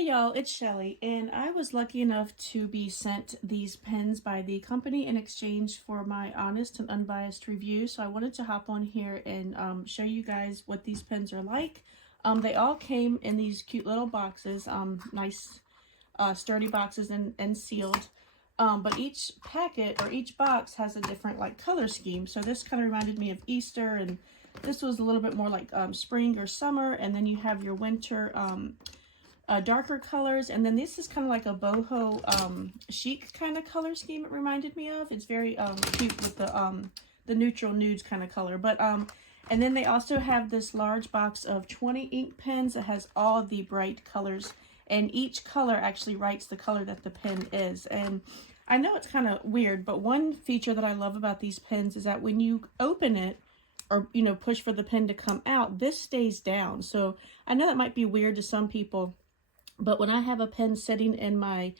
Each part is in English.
Hey y'all, it's Shelly, and I was lucky enough to be sent these pens by the company in exchange for my honest and unbiased review. So I wanted to hop on here and show you guys what these pens are like. They all came in these cute little boxes, nice sturdy boxes and sealed. But each packet or each box has a different like color scheme. So this kind of reminded me of Easter, and this was a little bit more like spring or summer, and then you have your winter darker colors, and then this is kind of like a boho chic kind of color scheme it reminded me of. It's very cute with the neutral nudes kind of color. But and then they also have this large box of 20 ink pens that has all the bright colors, and each color actually writes the color that the pen is. And I know it's kind of weird, but one feature that I love about these pens is that when you open it, or push for the pen to come out, this stays down. So I know that might be weird to some people, but when I have a pen sitting in my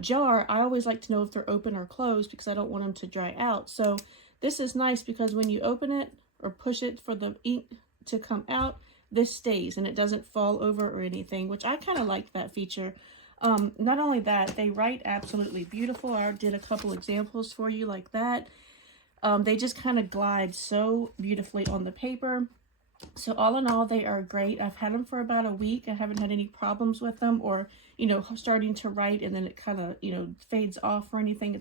jar, I always like to know if they're open or closed because I don't want them to dry out. So this is nice because when you open it or push it for the ink to come out, this stays and it doesn't fall over or anything, which I kind of like that feature. Not only that, they write absolutely beautiful. I did a couple examples for you like that. They just kind of glide so beautifully on the paper. So all in all, they are great. I've had them for about a week. I haven't had any problems with them or, starting to write and then it kind of, fades off or anything.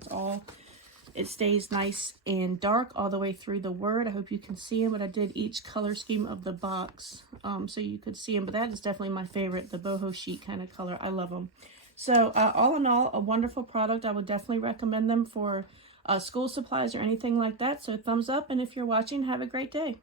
It stays nice and dark all the way through the word. I hope you can see them, but I did each color scheme of the box so you could see them. But that is definitely my favorite, the boho chic kind of color. I love them. So all in all, a wonderful product. I would definitely recommend them for school supplies or anything like that. So thumbs up, and if you're watching, have a great day.